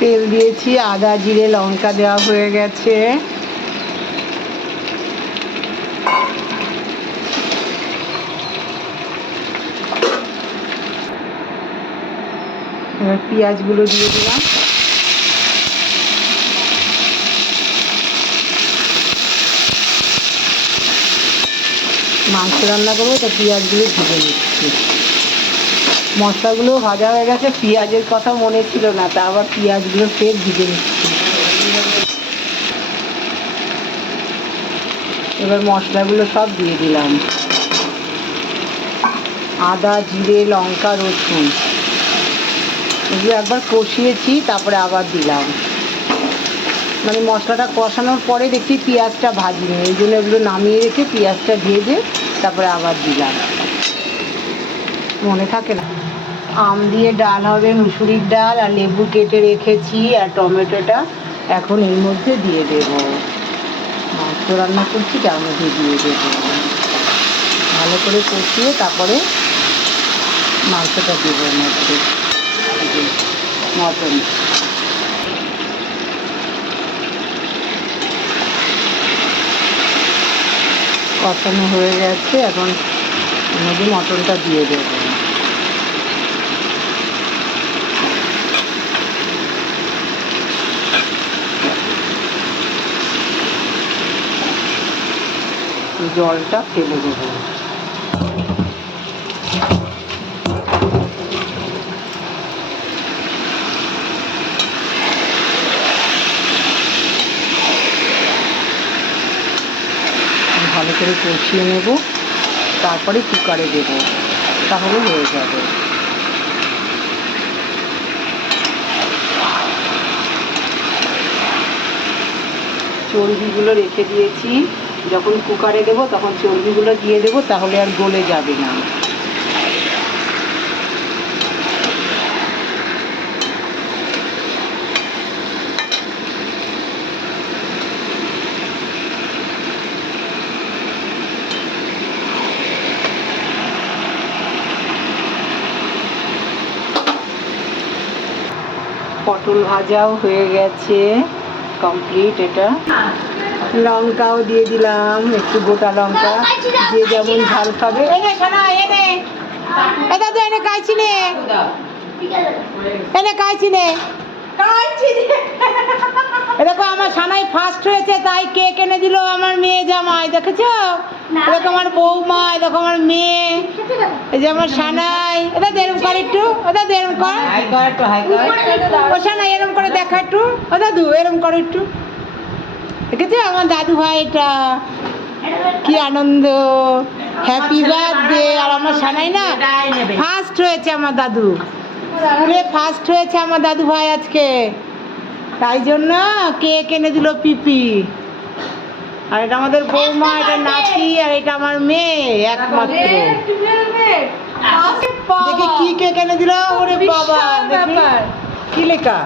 তেল দিয়েছি, আদা জিরে লঙ্কা দেওয়া হয়ে গেছে। এবার পেঁয়াজগুলো দিয়ে দিলাম। মাংস রান্না করবো তো পেঁয়াজগুলো ভেজে নিচ্ছি। মশলাগুলো ভাজা হয়ে গেছে, পেঁয়াজের কথা মনে ছিল না, তা আবার পেঁয়াজগুলো ফের ভেজে নিচ্ছি। এবার মশলাগুলো সব দিয়ে দিলাম, আদা জিরে লঙ্কা রসুন এগুলো একবার কষিয়েছি, তারপরে আবার দিলাম। মানে মশলাটা কষানোর পরে দেখছি পেঁয়াজটা ভাজিনি, এই জন্য এগুলো নামিয়ে রেখে পেঁয়াজটা ভেজে তারপরে আবার দিলাম। মনে থাকে না। আম দিয়ে ডাল হবে, মুসুরির ডাল, আর লেবু কেটে রেখেছি, আর টমেটোটা এখন এর মধ্যে দিয়ে দেব। মাংস রান্না করছি, তার মধ্যে দিয়ে দেব। ভালো করে কষিয়ে তারপরে মাংসটা দেবো এর মধ্যে, মটন। কষানো হয়ে গেছে, এখন এর মধ্যে মটনটা দিয়ে দেবো। জলটা ফেলে দেবো। ভালো করে কষিয়ে নেব, তারপরে কুকারে দেব, তাহলে হয়ে যাবে। চর্বিগুলো রেখে দিয়েছি, যখন কুকারে দেবো তখন চর্বিগুলো দিয়ে দেবো, তাহলে আর গলে যাবে না। পটল ভাজাও হয়ে গেছে, কমপ্লিট। এটা লঙ্কাও দিয়ে দিলাম, একটু গোটা লঙ্কা, যে যেমন ঝাল খাবে। এনে শোনা, এনে এটা তো এনে কাইছি নে, এনে কাইছি নে, দেখো আমার সানাই ফার্স্ট হয়েছে, তাই কেক এনে দিল আমার মেয়ে জামাই, দেখেছো? দেখো আমার বৌমা, দেখো আমার মেয়ে, এই যে আমার সানাই। এটা দেরম কর একটু, ওটা দেরম কর, ও সানাই এরম করে দেখা একটু, ও দাদু এরম করে একটু। দেখেছো আমার দাদু ভাই, এটা কি আনন্দ, হ্যাপি বার্থডে। আর আমার সানাই না ফার্স্ট হয়েছে, আমার দাদু ফার্স্ট হয়েছে আমার দাদু ভাই আজকে, তাই জন্য কেক এনে দিল পিপি। আর এটা আমাদের বৌমা, এটা নাতি, আর এটা আমার মেয়ে একমাত্র। দেখি কি কেক এনে দিল, ওরে বাবা, কি লেখা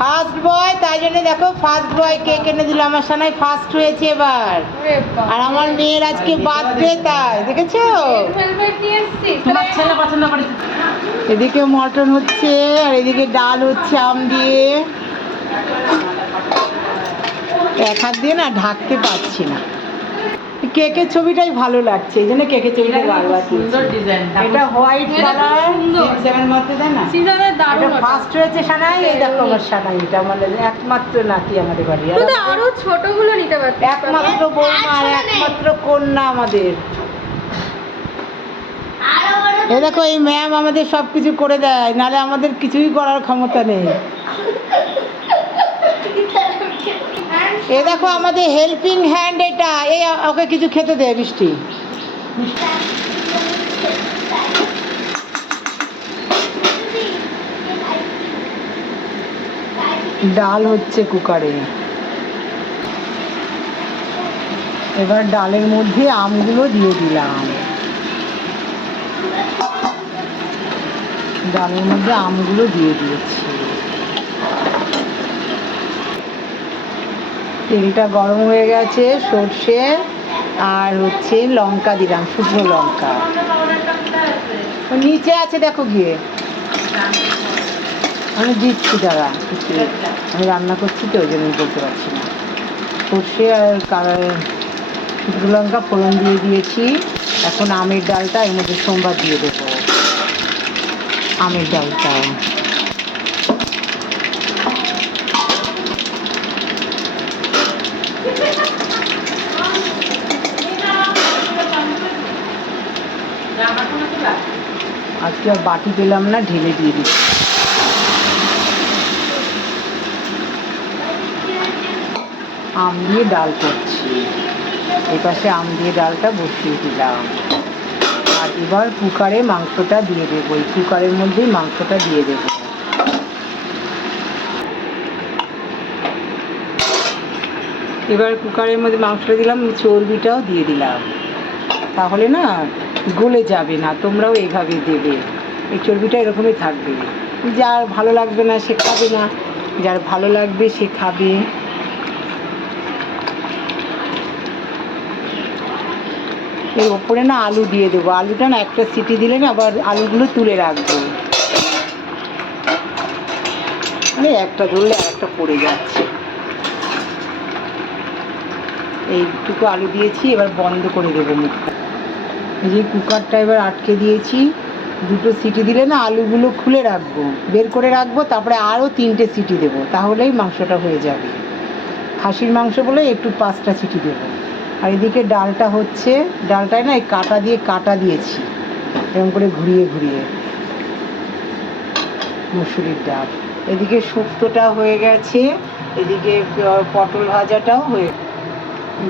ফার্স্ট বয়, তাই জন্য দেখো ফার্স্ট বয় কেক এনে দিল। আমার সানাই ফার্স্ট হয়েছে এবার, আর আমার মেয়ের আজকে বার্থডে, তাই দেখেছো? এদিকে মটন হচ্ছে, আর এদিকে ডাল হচ্ছে আম দিয়ে। এক হাত দিয়ে না ঢাকতে পারছি না, কেকের ছবিটাই ভালো লাগছে, এই জন্য কেকের ছবিটা বারবার সুন্দর ডিজাইন। এটা হোয়াইট কালার, সিজনের মধ্যে দেয় না, সিজনের দারুণ। এটা ফার্স্ট হয়েছে সানাই, এই দেখো আমার সানাই, এটা আমাদের একমাত্র নাতি আমাদের বাড়ি। আরো ছোটগুলো নিতে পারতে, একমাত্র বৌমা আর একমাত্র কন্যা আমাদের। এই দেখো এই ম্যাম আমাদের সব কিছু করে দেয়, নাহলে আমাদের কিছুই করার ক্ষমতা নেই। এ দেখো আমাদের হেল্পিং হ্যান্ড, এটা এই ওকে কিছু খেতে দে বৃষ্টি। ডাল হচ্ছে কুকারে, এবার ডালের মধ্যে আমগুলো দিয়ে দিলাম, ডালের মধ্যে আমগুলো দিয়ে দিয়েছি। তেলটা গরম হয়ে গেছে, সর্ষে আর হচ্ছে লঙ্কা দিলাম, শুকনো লঙ্কা নিচে আছে দেখো গিয়ে। আমি দিচ্ছি দাঁড়া একটু, আমি রান্না করছি তো ওই জন্য বলতে পারছি না। সর্ষে আর শুকনো লঙ্কা ফোড়ন দিয়ে দিয়েছি। এখন আমের ডালটা এর মধ্যে সোমবার দিয়ে দেবো, আমের ডালটা। আজকে আর বাটি পেলাম না, ঢেলে দিয়ে দিচ্ছি। আম দিয়ে ডাল করছি, এই পাশে আম দিয়ে ডালটা বসিয়ে দিলাম। আর এবার কুকারে মাংসটা দিয়ে দেবো, এই কুকারের মধ্যেই মাংসটা দিয়ে দেবো। এবার কুকারের মধ্যে মাংসটা দিলাম, চর্বিটাও দিয়ে দিলাম, তাহলে না গলে যাবে না। তোমরাও এইভাবে দেবে, এই চর্বিটা এরকমই থাকবে। যার ভালো লাগবে না সে খাবে না, যার ভালো লাগবে সে খাবে। এর ওপরে না আলু দিয়ে দেবো, আলুটা না একটা সিটি দিলে না আবার আলুগুলো তুলে রাখবো। মানে একটা ধরলে আর একটা পড়ে যাচ্ছে। এইটুকু আলু দিয়েছি, এবার বন্ধ করে দেবো মুখটা। এই যে কুকারটা এবার আটকে দিয়েছি, দুটো সিটি দিলে না আলুগুলো খুলে রাখবো, বের করে রাখবো, তারপরে আরও 3টে সিটি দেবো, তাহলেই মাংসটা হয়ে যাবে। খাসির মাংস বলে একটু 5টা সিটি দেবো। আর এদিকে ডালটা হচ্ছে, ডালটায় না এই কাটা দিয়ে কাটা দিয়েছি এরকম করে ঘুরিয়ে ঘুরিয়ে, মুসুরির ডাল। এদিকে শুক্তোটা হয়ে গেছে, এদিকে পটল ভাজাটাও হয়ে,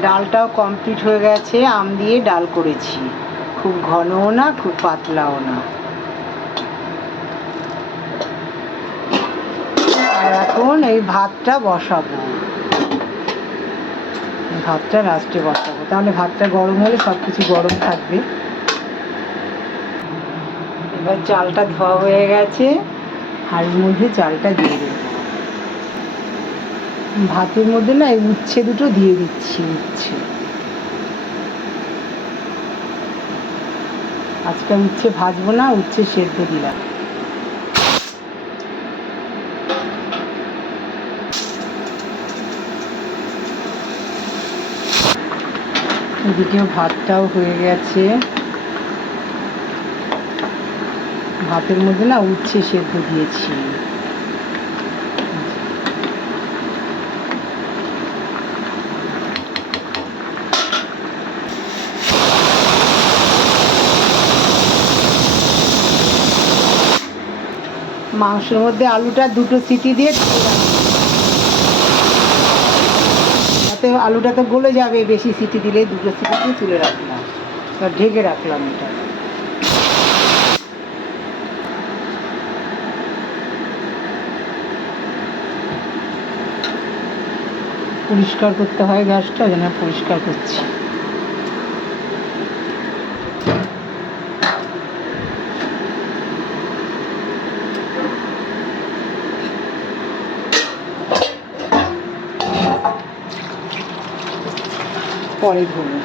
ডালটাও কমপ্লিট হয়ে গেছে। আম দিয়ে ডাল করেছি, খুব ঘনও না খুব পাতলাও না। আর এখন এই ভাতটা বসাবো, ভাতটা লাস্টে বসাবো, তাহলে ভাতটা গরম হলে সব কিছু গরম থাকবে। এবার চালটা ধোয়া হয়ে গেছে, হাঁড়ির মধ্যে চালটা দিয়ে দেবো। ভাতের মধ্যে না এই উচ্ছে দুটো দিয়ে দিচ্ছি, উচ্ছে। আজকে উচ্ছে ভাজবো না, উচ্ছে সেদ্ধ দিলাম। এদিকেও ভাতটাও হয়ে গেছে, ভাতের মধ্যে না উচ্ছে সেদ্ধ দিয়েছি। মাংসের মধ্যে আলুটা 2টো সিটি দিয়ে, তাতে আলুটা তো গলে যাবে, বেশি সিটি দিলে 2টো সিটি দিয়ে তুলে রাখলাম, এবার ঢেকে রাখলাম। এটা পরিষ্কার করতে হয় গ্যাসটা, যেন পরিষ্কার করছি। পরে ধরবো।